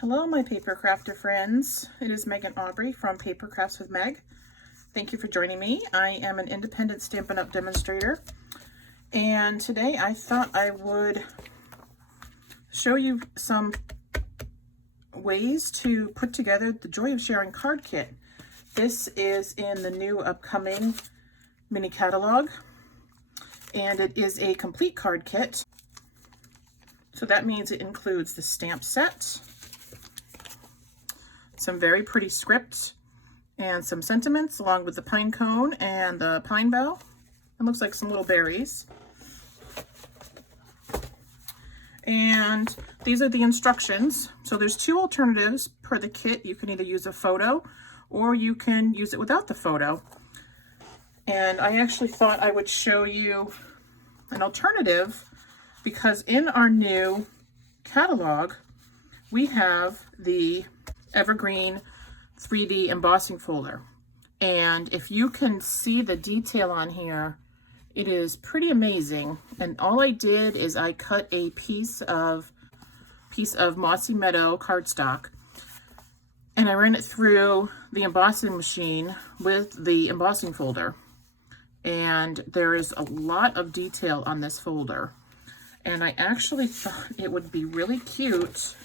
Hello, my paper crafter friends. It is Megan Aubrey from Paper Crafts with Meg. Thank you for joining me. I am an independent Stampin' Up! Demonstrator, and today I thought I would show you some ways to put together the Joy of Sharing card kit. This is in the new upcoming mini catalog, and it is a complete card kit. So that means it includes the stamp set, some very pretty script, and some sentiments along with the pine cone and the pine bough. It looks like some little berries. And these are the instructions. So there's two alternatives per the kit. You can either use a photo or you can use it without the photo. And I actually thought I would show you an alternative because in our new catalog, we have the Evergreen 3D embossing folder. And if you can see the detail on here, it is pretty amazing. And all I did is I cut a piece of Mossy Meadow cardstock, and I ran it through the embossing machine with the embossing folder. And there is a lot of detail on this folder. And I actually thought it would be really cute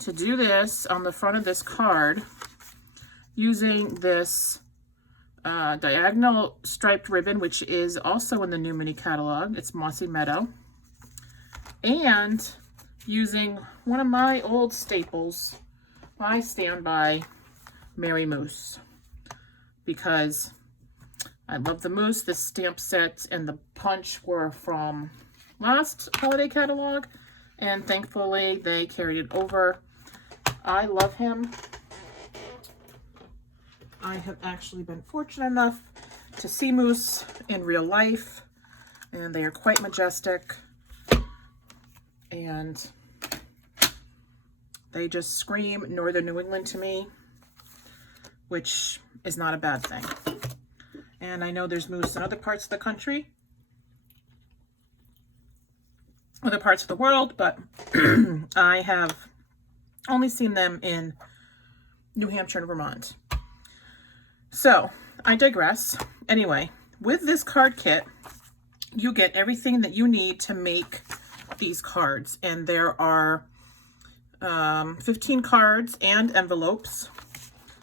to do this on the front of this card using this diagonal striped ribbon, which is also in the new mini catalog. It's Mossy Meadow. And using one of my old staples, my standby Mary Moose, because I love the moose. The stamp set and the punch were from last holiday catalog, and thankfully they carried it over. I love him. I have actually been fortunate enough to see moose in real life, and they are quite majestic, and they just scream Northern New England to me, which is not a bad thing. And I know there's moose in other parts of the country, other parts of the world, but I have only seen them in New Hampshire and Vermont. So I digress. Anyway, with this card kit, you get everything that you need to make these cards. And there are 15 cards and envelopes.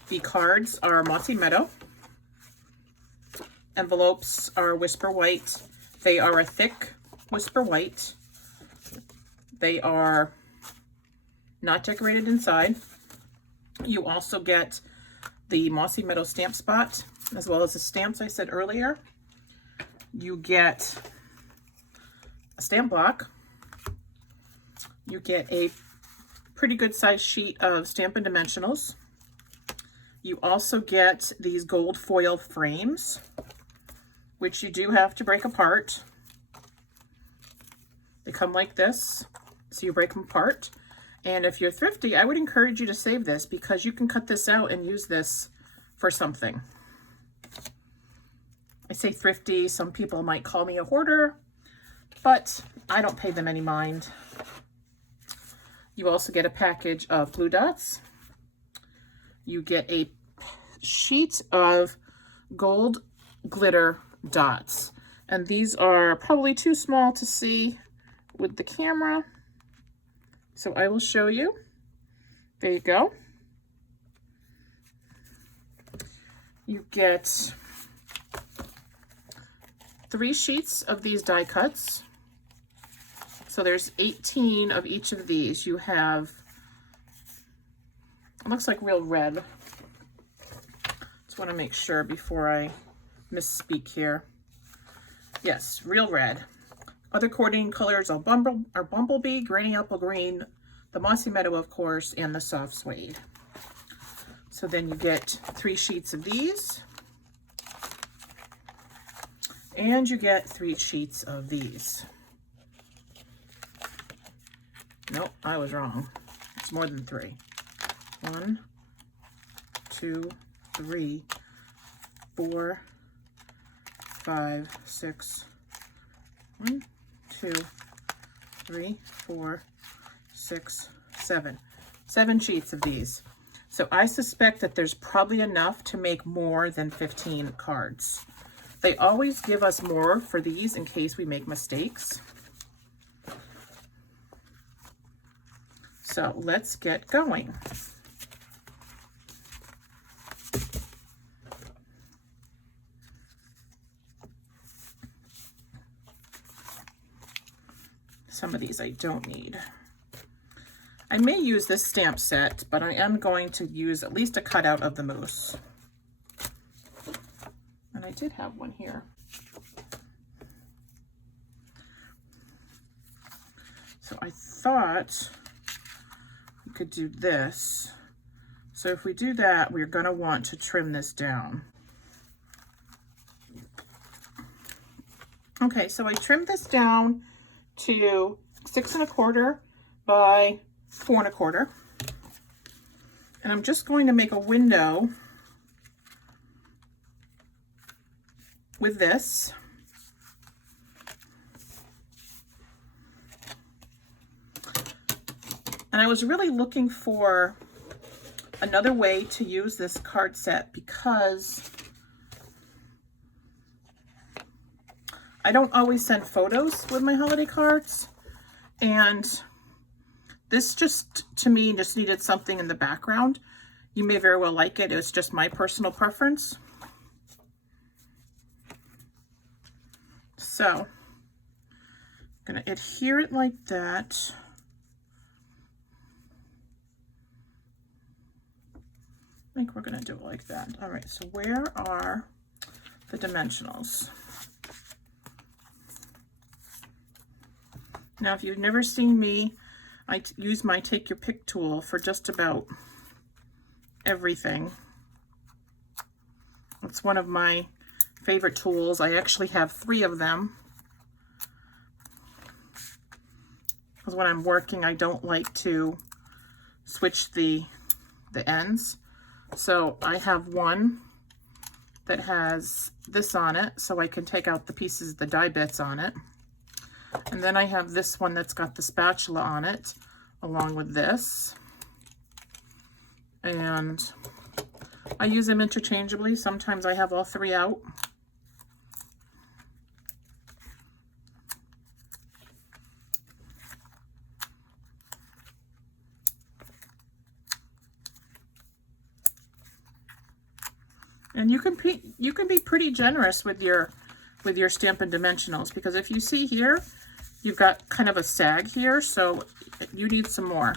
The cards are Mossy Meadow. Envelopes are Whisper White. They are a thick Whisper White. They are not decorated inside. You also get the Mossy Meadow stamp spot, as well as the stamps I said earlier. You get a stamp block. You get a pretty good size sheet of Stampin' Dimensionals. You also get these gold foil frames, which you do have to break apart. They come like this, so you break them apart. And if you're thrifty, I would encourage you to save this because you can cut this out and use this for something. I say thrifty, some people might call me a hoarder, but I don't pay them any mind. You also get a package of glue dots. You get a sheet of gold glitter dots. And these are probably too small to see with the camera, so I will show you. There you go. You get 3 sheets of these die cuts. So there's 18 of each of these. You have, it looks like real red. Just want to make sure before I misspeak here. Yes, real red. Other coordinating colors are Bumblebee, Granny Apple Green, the Mossy Meadow, of course, and the soft suede. So then you get 3 sheets of these. And you get 3 sheets of these. Nope, I was wrong. It's more than 3. 1, 2, 3, 4, 5, 6. 1, 2, 3, 4, 6, 7. 7 sheets of these. So I suspect that there's probably enough to make more than 15 cards. They always give us more for these in case we make mistakes. So let's get going. Some of these I don't need. I may use this stamp set, but I am going to use at least a cutout of the moose. And I did have one here. So I thought we could do this. So if we do that, we're going to want to trim this down. Okay, so I trimmed this down to 6 1/4 by 4 1/4. And I'm just going to make a window with this. And I was really looking for another way to use this card set because I don't always send photos with my holiday cards, and this just, to me, just needed something in the background. You may very well like it. It's just my personal preference. So, I'm going to adhere it like that. I think we're going to do it like that. All right, so where are the dimensionals? Now, if you've never seen me, I use my Take Your Pick tool for just about everything. It's one of my favorite tools. I actually have 3 of them. Because when I'm working, I don't like to switch the ends. So I have one that has this on it, so I can take out the pieces, the die bits on it. And then I have this one that's got the spatula on it, along with this. And I use them interchangeably. Sometimes I have all 3 out. And you can be pretty generous with your Stampin' dimensionals, because if you see here, you've got kind of a sag here, so you need some more.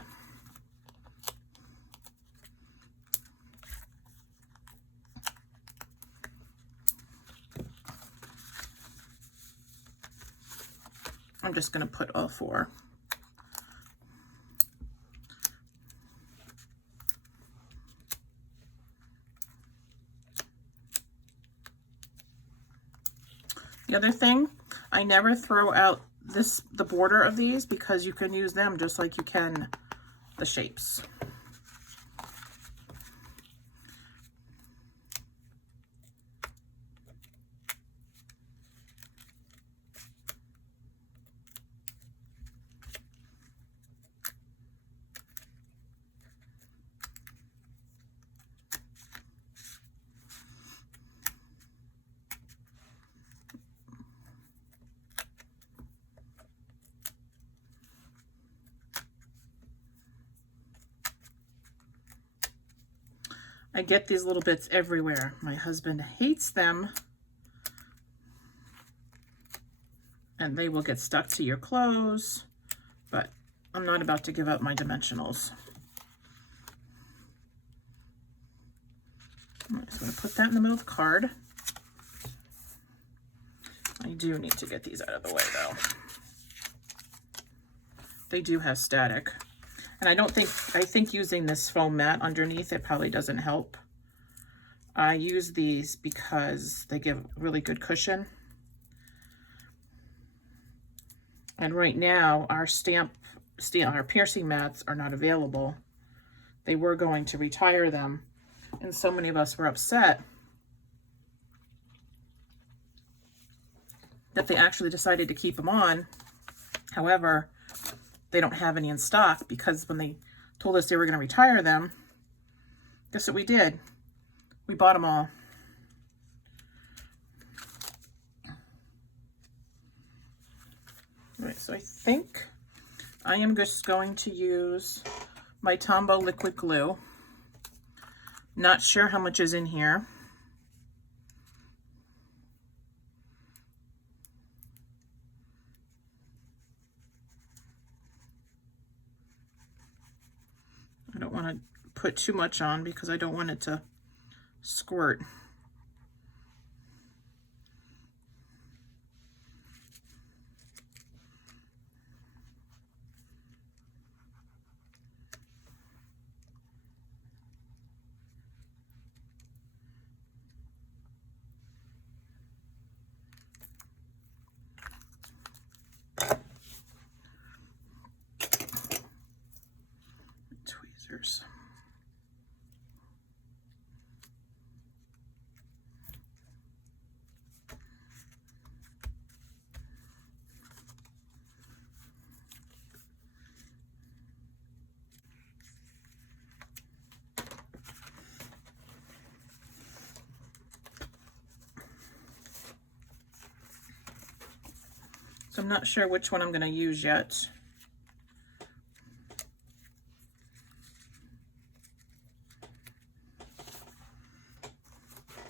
I'm just going to put all 4. The other thing, I never throw out the border of these, because you can use them just like you can the shapes. I get these little bits everywhere. My husband hates them, and they will get stuck to your clothes, but I'm not about to give up my dimensionals. I'm just going to put that in the middle of the card. I do need to get these out of the way, though. They do have static. And I think using this foam mat underneath it probably doesn't help. I use these because they give really good cushion. And right now, our piercing mats are not available. They were going to retire them, and so many of us were upset that they actually decided to keep them on. However, they don't have any in stock, because when they told us they were going to retire them. Guess what we did? We bought them all. All right, so I think I am just going to use my Tombow liquid glue. Not sure how much is in here. I don't want to put too much on because I don't want it to squirt. Tweezers. So I'm not sure which one I'm going to use yet.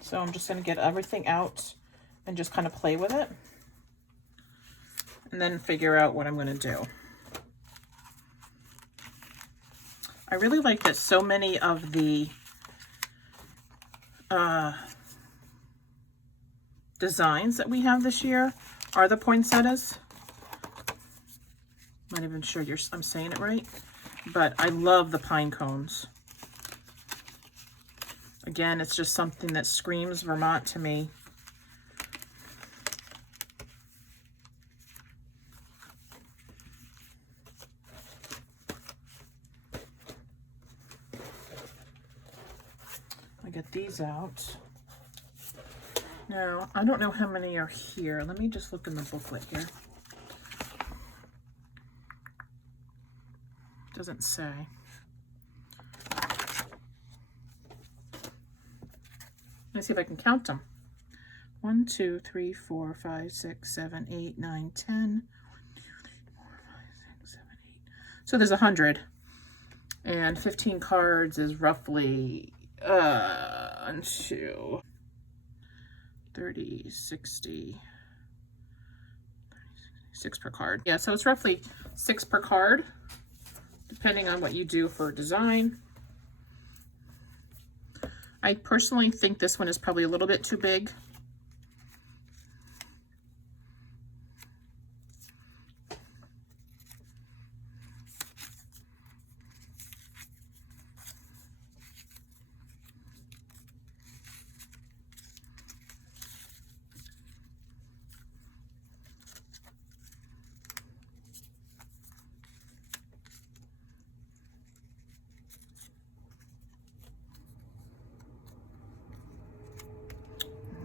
So I'm just going to get everything out and just kind of play with it. And then figure out what I'm going to do. I really like that so many of the designs that we have this year are the poinsettias. Not even sure I'm saying it right, but I love the pine cones. Again, it's just something that screams Vermont to me. I get these out. Now, I don't know how many are here. Let me just look in the booklet here. Doesn't say. Let's see if I can count them. 1, 2, 3, 4, 5, 6, 7, 8, 9, 10. 4, 5, 6, 7, 8. So there's 100. And 15 cards is roughly 30, 60, 6 per card. Yeah, so it's roughly 6 per card, depending on what you do for design. I personally think this one is probably a little bit too big.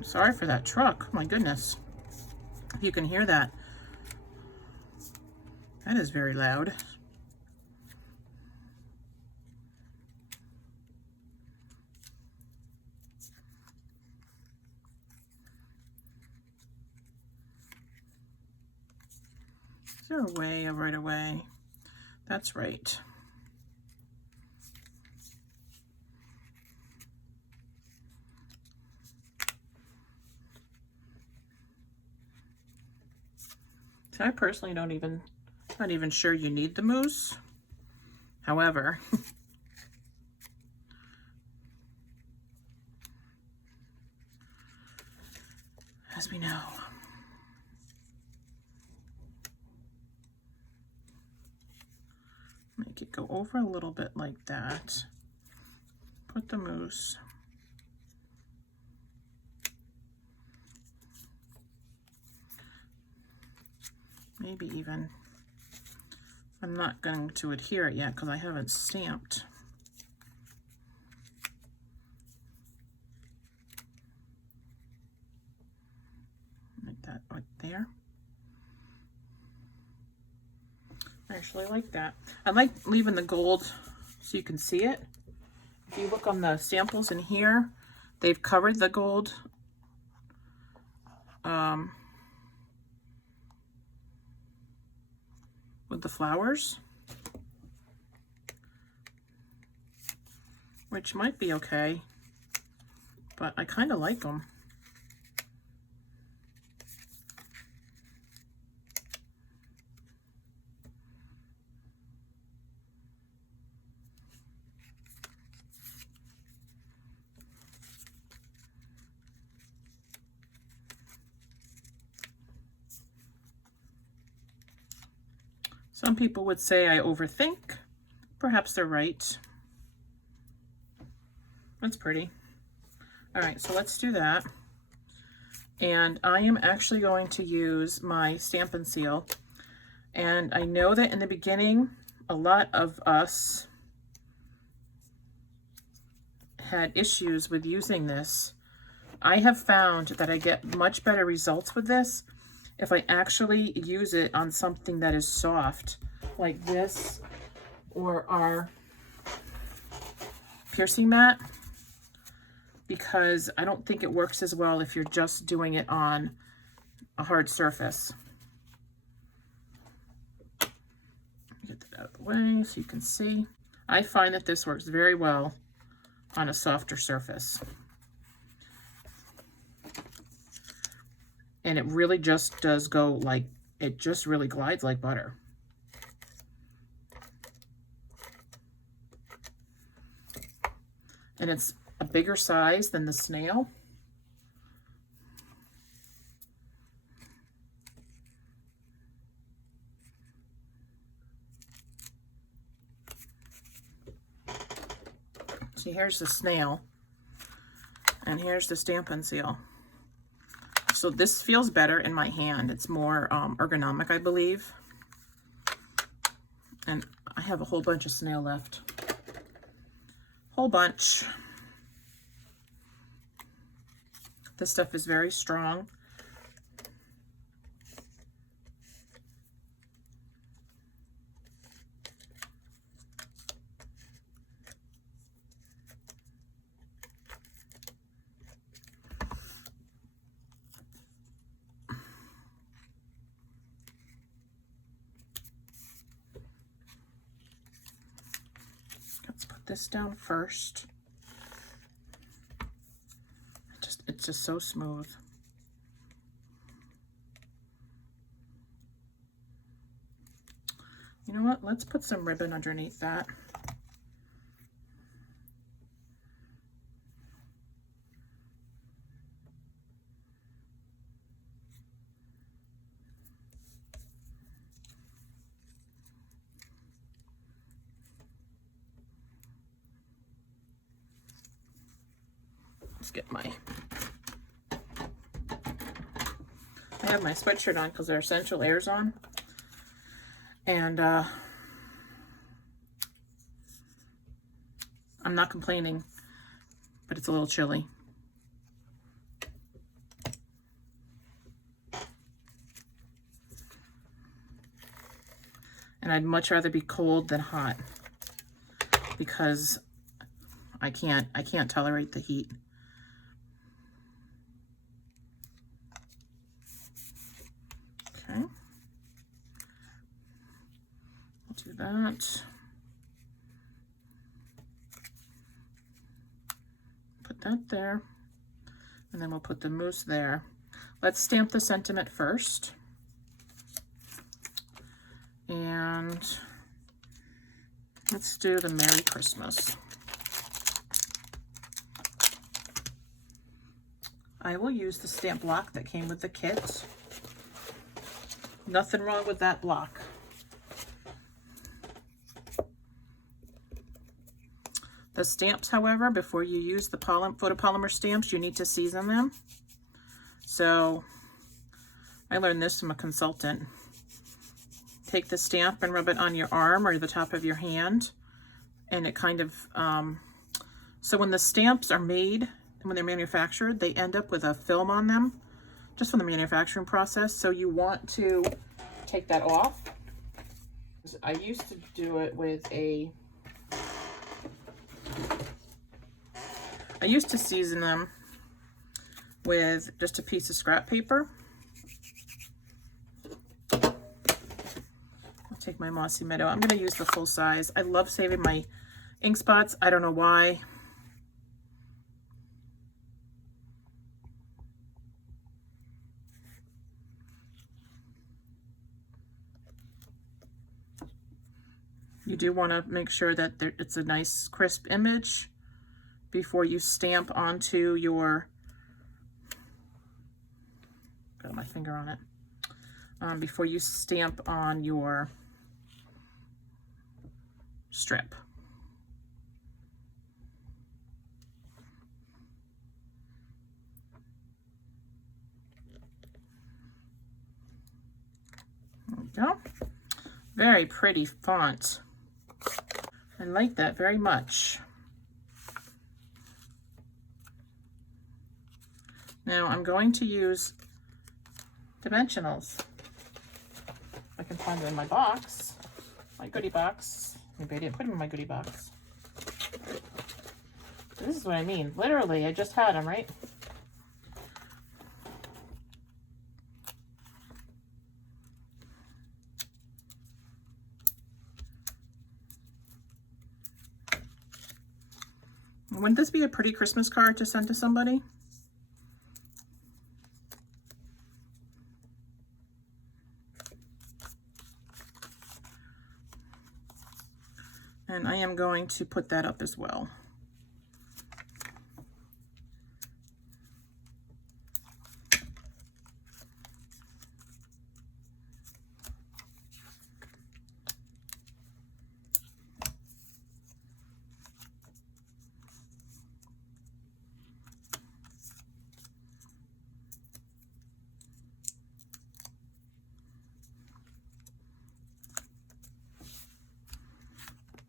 Sorry for that truck. My goodness. If you can hear that. That is very loud. Is there a way, a right away? That's right. So I personally not even sure you need the mousse. However, as we know, make it go over a little bit like that. Put the mousse. Maybe even, I'm not going to adhere it yet because I haven't stamped. Like that right there. I actually like that. I like leaving the gold so you can see it. If you look on the samples in here, they've covered the gold with the flowers, which might be okay, but I kind of like them. Some people would say I overthink. Perhaps they're right. That's pretty. All right, so let's do that. And I am actually going to use my Stampin' Seal. And I know that in the beginning, a lot of us had issues with using this. I have found that I get much better results with this if I actually use it on something that is soft, like this, or our piercing mat, because I don't think it works as well if you're just doing it on a hard surface. Get that out of the way so you can see. I find that this works very well on a softer surface. And it really just does go like, it just really glides like butter. And it's a bigger size than the snail. See, here's the snail, and here's the Stampin' Seal. So this feels better in my hand. It's more ergonomic, I believe. And I have a whole bunch of snail left. Whole bunch. This stuff is very strong. This down first. It's just so smooth. You know what? Let's put some ribbon underneath that. Let's get I have my sweatshirt on because our Essential Air's on. And I'm not complaining, but it's a little chilly. And I'd much rather be cold than hot because I can't tolerate the heat. Okay, I'll do that. Put that there, and then we'll put the mousse there. Let's stamp the sentiment first. And let's do the Merry Christmas. I will use the stamp block that came with the kit. Nothing wrong with that block. The stamps, however, before you use the photopolymer stamps, you need to season them. So I learned this from a consultant. Take the stamp and rub it on your arm or the top of your hand, and it kind of, so when the stamps are made and when they're manufactured, they end up with a film on them, just from the manufacturing process. So you want to take that off. I used to do it with a I used to season them with just a piece of scrap paper. I'll take my Mossy Meadow. I'm going to use the full size. I love saving my ink spots. I don't know why. You do want to make sure that it's a nice crisp image before you stamp onto your, got my finger on it, before you stamp on your strip. There we go. Very pretty font. I like that very much. Now I'm going to use dimensionals. I can find them in my box, my goodie box. Maybe I didn't put them in my goodie box. This is what I mean. Literally, I just had them, right? Wouldn't this be a pretty Christmas card to send to somebody? And I am going to put that up as well.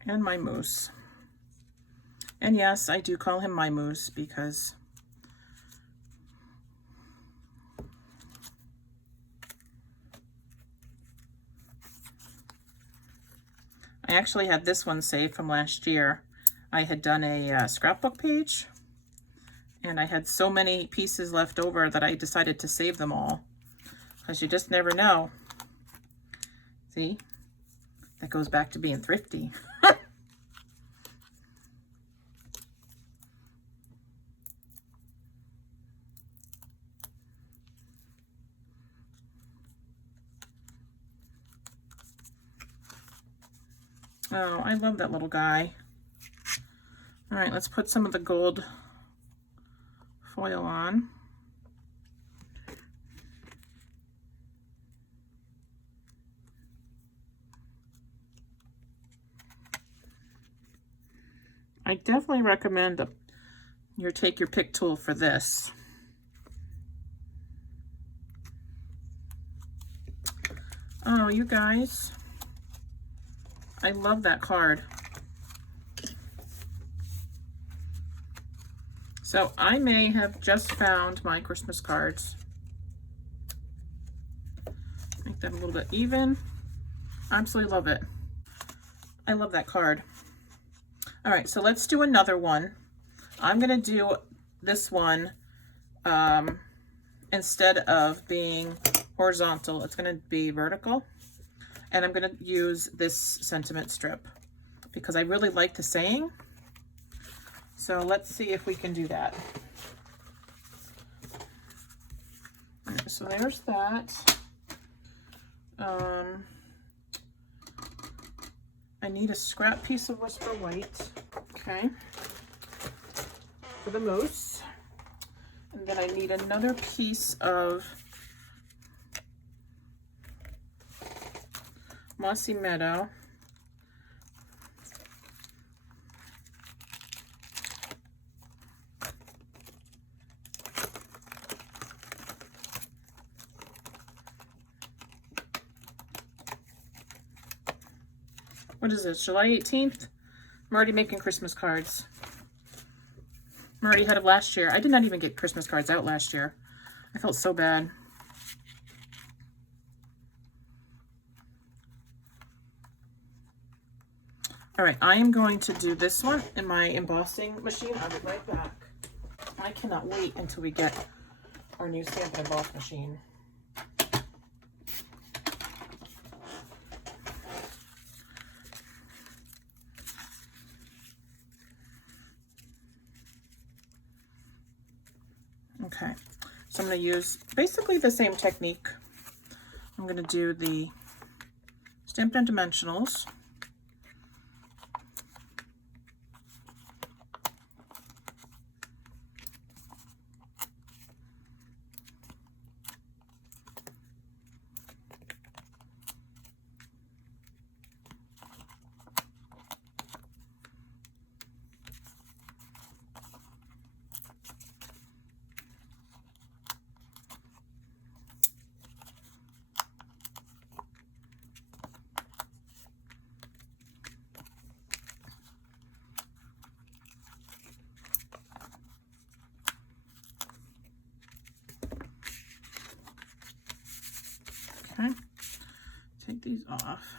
And my moose. And yes, I do call him my moose because I actually had this one saved from last year. I had done a scrapbook page and I had so many pieces left over that I decided to save them all because you just never know. See, that goes back to being thrifty. Oh, I love that little guy. All right, let's put some of the gold foil on. I definitely recommend your take your pick tool for this. Oh, you guys, I love that card. So I may have just found my Christmas cards. Make that a little bit even. Absolutely love it. I love that card. All right, so let's do another one. I'm gonna do this one instead of being horizontal, it's gonna be vertical. And I'm gonna use this sentiment strip because I really like the saying. So let's see if we can do that. All right, so there's that. I need a scrap piece of Whisper White, okay, for the moose. And then I need another piece of Mossy Meadow. What is this, July 18th? I'm already making Christmas cards. I'm already ahead of last year. I did not even get Christmas cards out last year. I felt so bad. All right, I am going to do this one in my embossing machine. I'll be right back. I cannot wait until we get our new Stampin' Emboss machine. Okay, so I'm going to use basically the same technique. I'm going to do the Stampin' Dimensionals. Okay, take these off.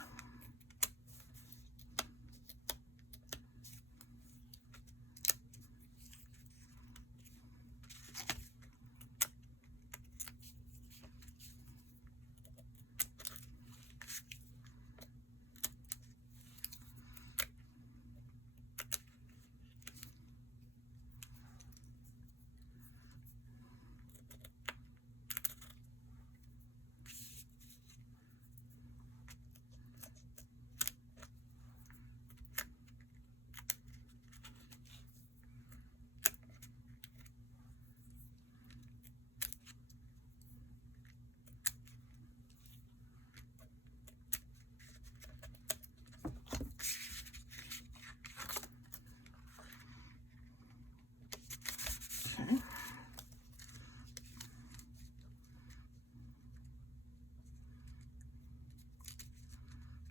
Okay.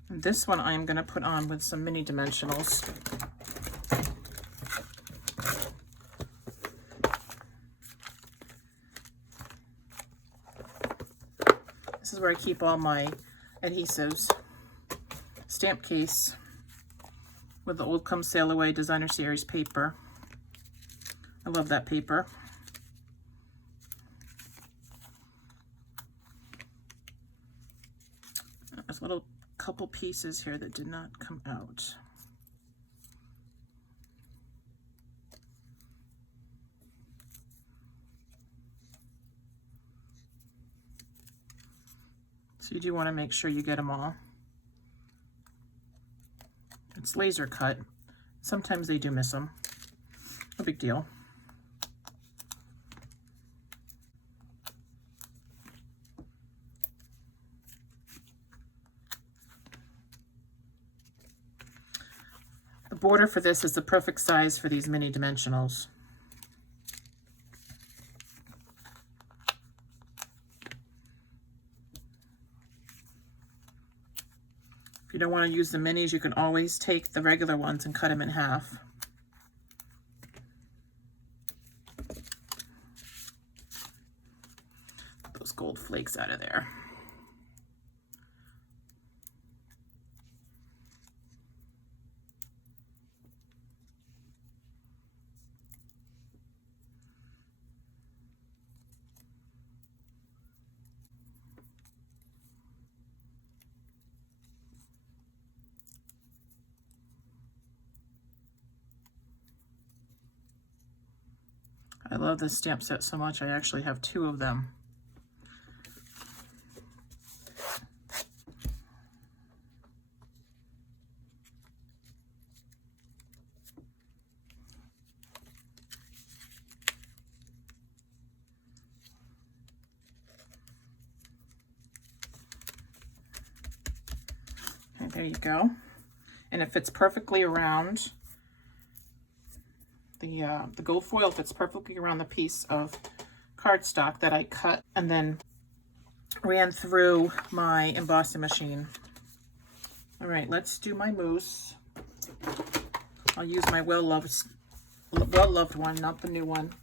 And this one I'm going to put on with some mini dimensionals. This is where I keep all my adhesives. Stamp case with the old Come Sail Away Designer Series paper. I love that paper. There's a little couple pieces here that did not come out. So you do want to make sure you get them all. It's laser cut. Sometimes they do miss them. No big deal. The border for this is the perfect size for these mini dimensionals. If you don't want to use the minis, you can always take the regular ones and cut them in half. Get those gold flakes out of there. I love this stamp set so much, I actually have 2 of them. Okay, there you go. And it fits perfectly around the gold foil, fits perfectly around the piece of cardstock that I cut and then ran through my embossing machine. All right, let's do my mousse. I'll use my well-loved one, not the new one.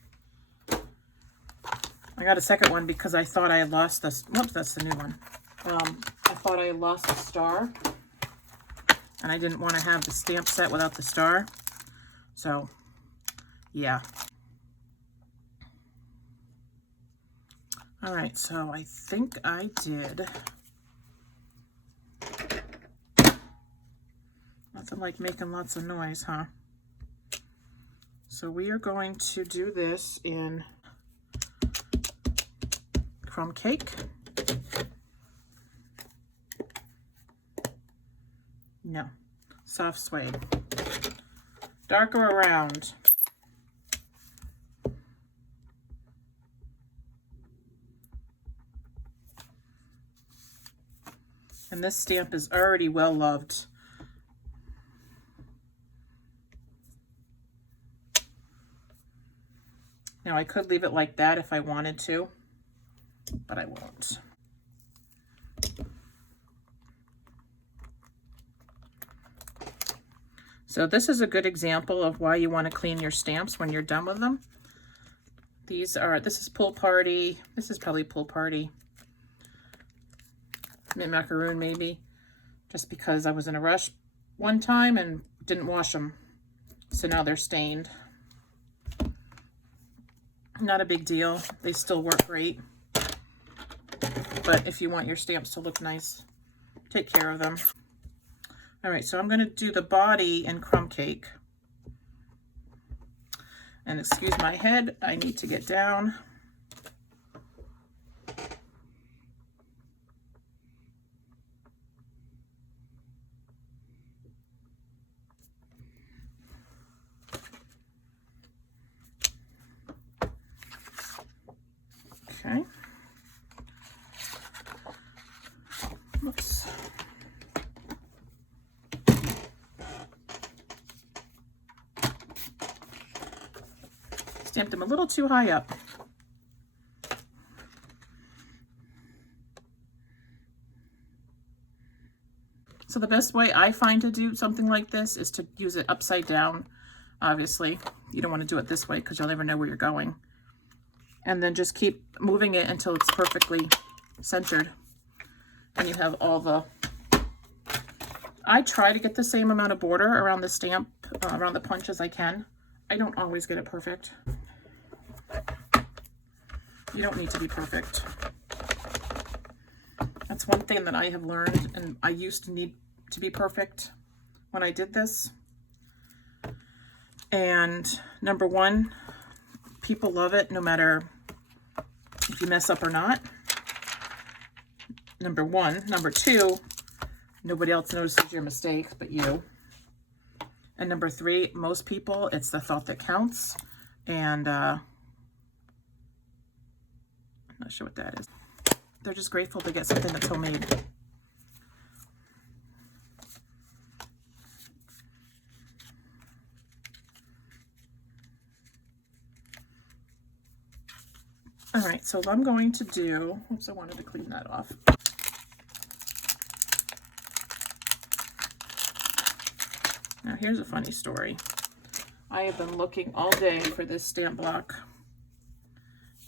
I got a second one because I thought I had lost this. Whoops, that's the new one. I thought I had lost the star, and I didn't want to have the stamp set without the star. So, yeah. All right, so I think I did. Nothing like making lots of noise, huh? So we are going to do this in crumb cake. No, soft suede. Darker around. And this stamp is already well loved. Now I could leave it like that if I wanted to, but I won't. So this is a good example of why you want to clean your stamps when you're done with them. This is Pool Party. This is probably Pool Party. Mint Macaroon maybe, just because I was in a rush one time and didn't wash them. So now they're stained. Not a big deal. They still work great. But if you want your stamps to look nice, take care of them. All right, so I'm going to do the body in crumb cake. And excuse my head, I need to get down. Okay. Oops. Stamped them a little too high up. So the best way I find to do something like this is to use it upside down. Obviously, you don't want to do it this way because you'll never know where you're going. And then just keep moving it until it's perfectly centered. And you have all the... I try to get the same amount of border around the stamp, around the punch as I can. I don't always get it perfect. You don't need to be perfect. That's one thing that I have learned, and I used to need to be perfect when I did this. And number one, people love it no matter if you mess up or not. Number one. Number two, nobody else notices your mistakes but you. And number three, most people, it's the thought that counts. And I'm not sure what that is. They're just grateful to get something that's homemade. All right, so I'm going to do, oops, I wanted to clean that off. Now here's a funny story. I have been looking all day for this stamp block,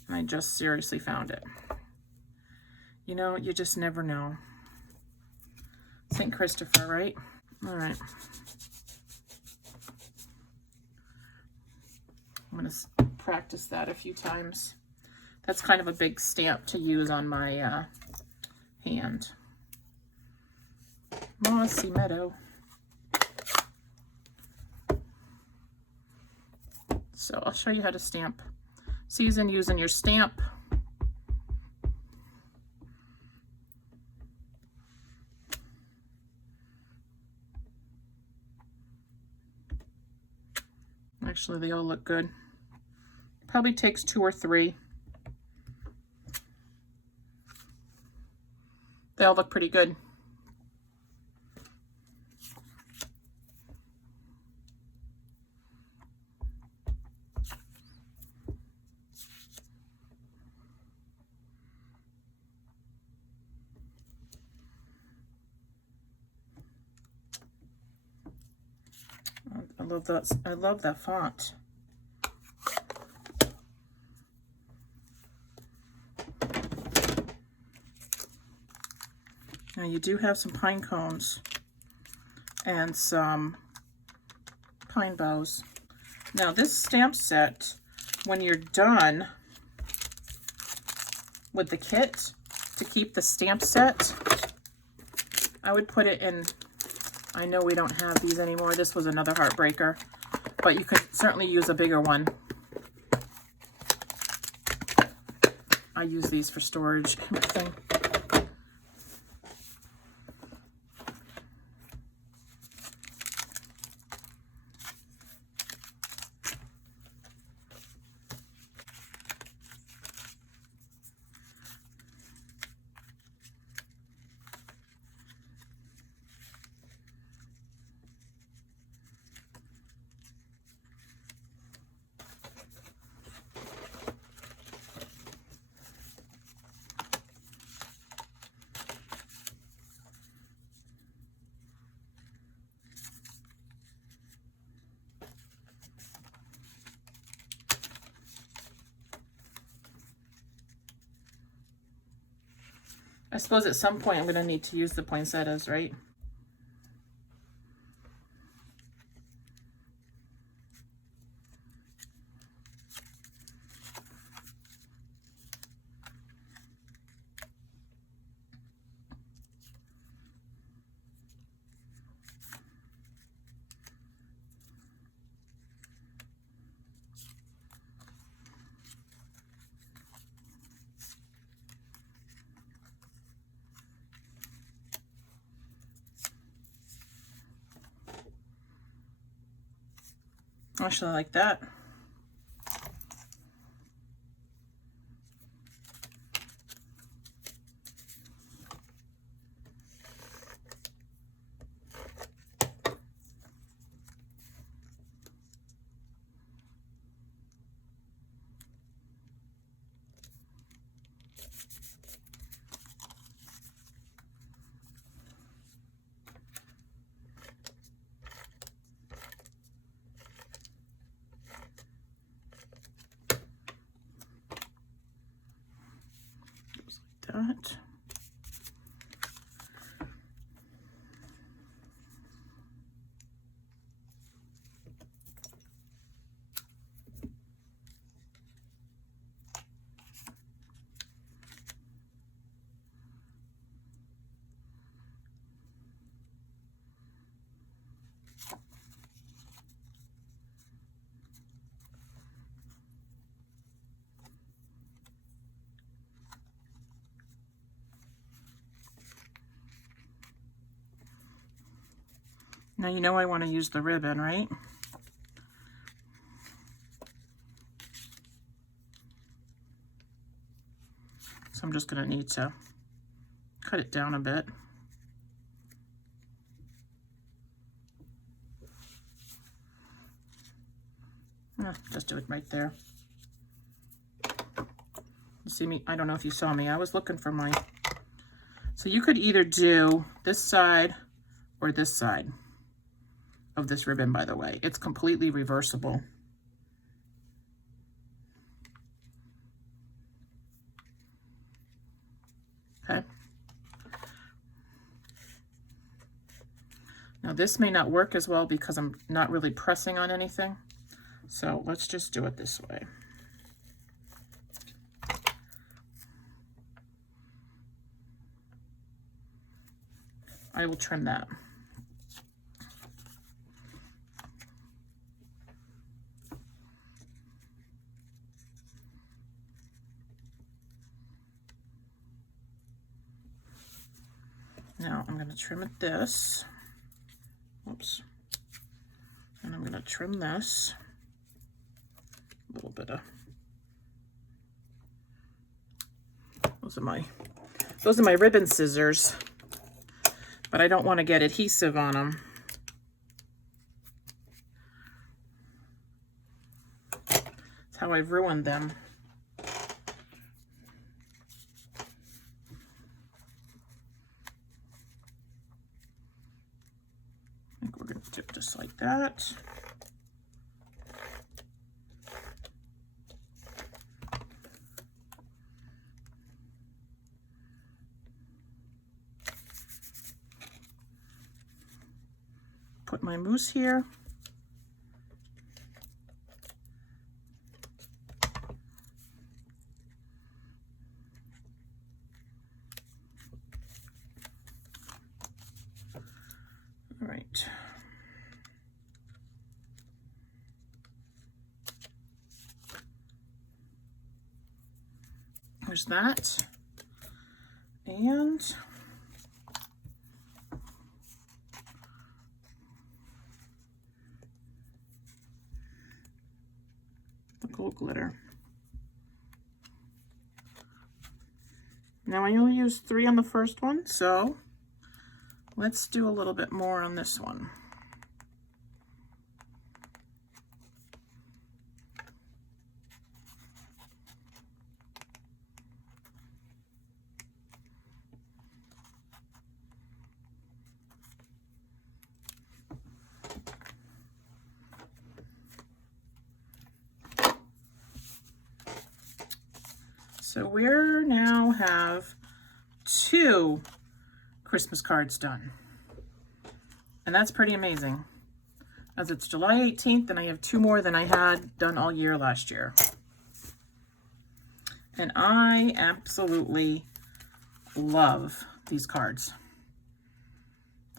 and I just seriously found it. You know, you just never know. St. Christopher, right? All right. I'm going to practice that a few times. That's kind of a big stamp to use on my hand. Mossy Meadow. So I'll show you how to stamp season using your stamp. Actually, they all look good. Probably takes 2 or 3. They all look pretty good. I love that font. Now you do have some pine cones and some pine boughs. Now this stamp set, when you're done, with the kit to keep the stamp set, I would put it in, I know we don't have these anymore. This was another heartbreaker, but you could certainly use a bigger one. I use these for storage and everything. I suppose at some point I'm going to need to use the poinsettias, right? Actually, I like that. That. Now you know I want to use the ribbon, right? So I'm just going to need to cut it down a bit. Just do it right there. You see me? I don't know if you saw me. I was looking for my... So you could either do this side or this side of this ribbon, by the way. It's completely reversible. Okay. Now this may not work as well because I'm not really pressing on anything. So let's just do it this way. I will trim that. Now I'm going to trim it this. Oops. And I'm going to trim this. A little bit of... Those are my ribbon scissors. But I don't want to get adhesive on them. That's how I've ruined them. I think we're going to dip this like that. Put my mousse here. All right. There's that. And the gold glitter. Now I only used 3 on the first one, so let's do a little bit more on this one. So we now have 2 Christmas cards done. And that's pretty amazing. As it's July 18th and I have 2 more than I had done all year last year. And I absolutely love these cards.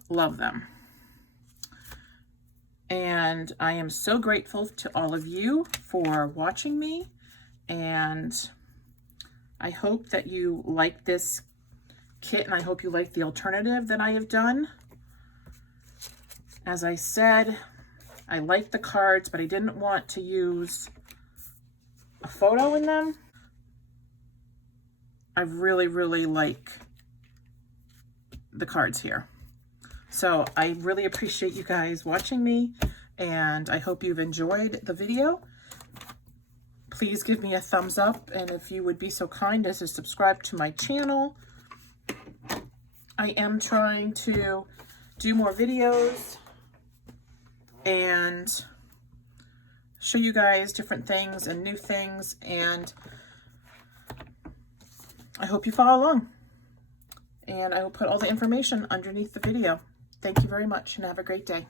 Love them. And I am so grateful to all of you for watching me, and I hope that you like this kit, and I hope you like the alternative that I have done. As I said, I like the cards, but I didn't want to use a photo in them. I really, really like the cards here. So I really appreciate you guys watching me, and I hope you've enjoyed the video. Please give me a thumbs up, and if you would be so kind as to subscribe to my channel. I am trying to do more videos and show you guys different things and new things, and I hope you follow along. And I will put all the information underneath the video. Thank you very much, and have a great day.